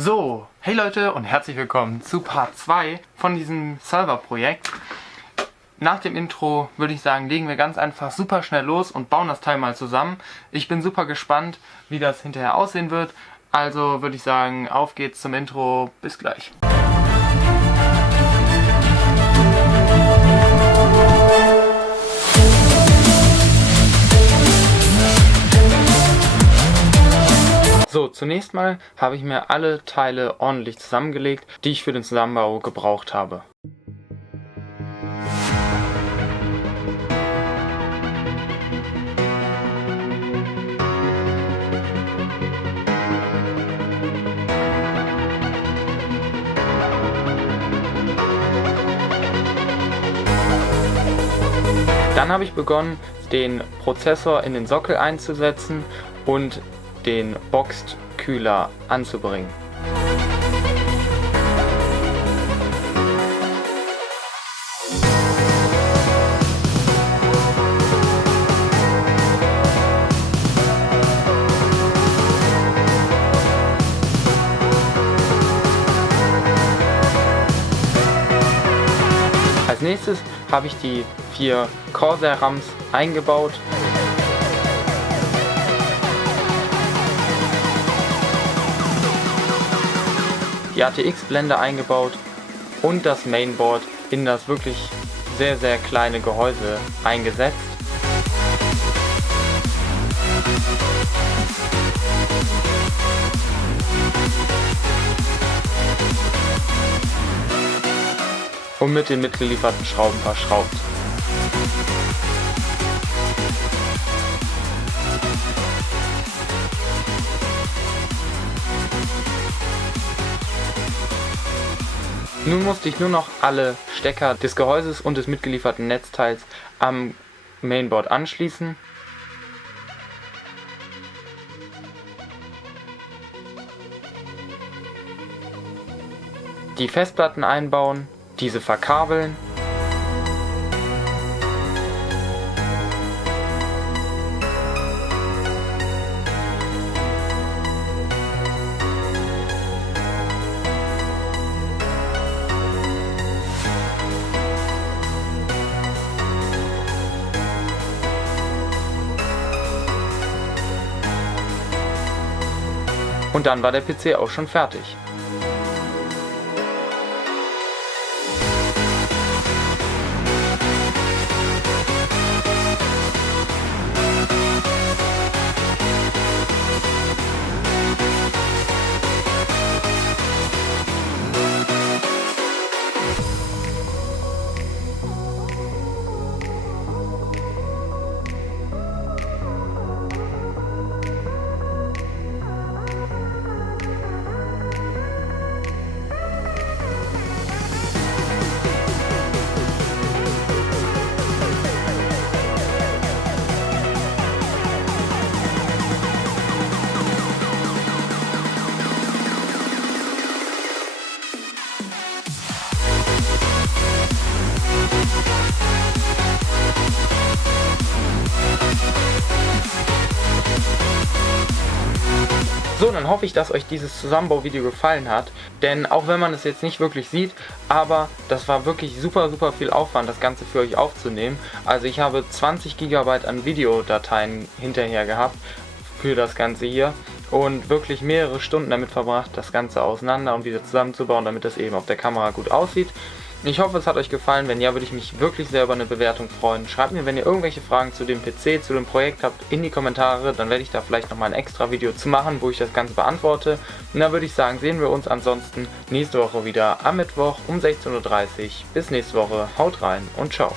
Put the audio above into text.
So, hey Leute und herzlich willkommen zu Part 2 von diesem Serverprojekt. Nach dem Intro würde ich sagen, legen wir ganz einfach super schnell los und bauen das Teil mal zusammen. Ich bin super gespannt, wie das hinterher aussehen wird. Also würde ich sagen, auf geht's zum Intro. Bis gleich. So, zunächst mal habe ich mir alle Teile ordentlich zusammengelegt, die ich für den Zusammenbau gebraucht habe. Dann habe ich begonnen, den Prozessor in den Sockel einzusetzen und den Boxed-Kühler anzubringen. Als nächstes habe ich die 4 Corsair RAMs eingebaut. Die ATX-Blende eingebaut und das Mainboard in das wirklich sehr kleine Gehäuse eingesetzt. Und mit den mitgelieferten Schrauben verschraubt. Nun musste ich nur noch alle Stecker des Gehäuses und des mitgelieferten Netzteils am Mainboard anschließen. Die Festplatten einbauen, diese verkabeln. Und dann war der PC auch schon fertig. So, dann hoffe ich, dass euch dieses Zusammenbauvideo gefallen hat, denn auch wenn man es jetzt nicht wirklich sieht, aber das war wirklich super viel Aufwand, das Ganze für euch aufzunehmen. Also ich habe 20 GB an Videodateien hinterher gehabt für das Ganze hier und wirklich mehrere Stunden damit verbracht, das Ganze auseinander und wieder zusammenzubauen, damit das eben auf der Kamera gut aussieht. Ich hoffe, es hat euch gefallen. Wenn ja, würde ich mich wirklich sehr über eine Bewertung freuen. Schreibt mir, wenn ihr irgendwelche Fragen zu dem PC, zu dem Projekt habt, in die Kommentare. Dann werde ich da vielleicht nochmal ein extra Video zu machen, wo ich das Ganze beantworte. Und dann würde ich sagen, sehen wir uns ansonsten nächste Woche wieder am Mittwoch um 16:30 Uhr. Bis nächste Woche. Haut rein und ciao.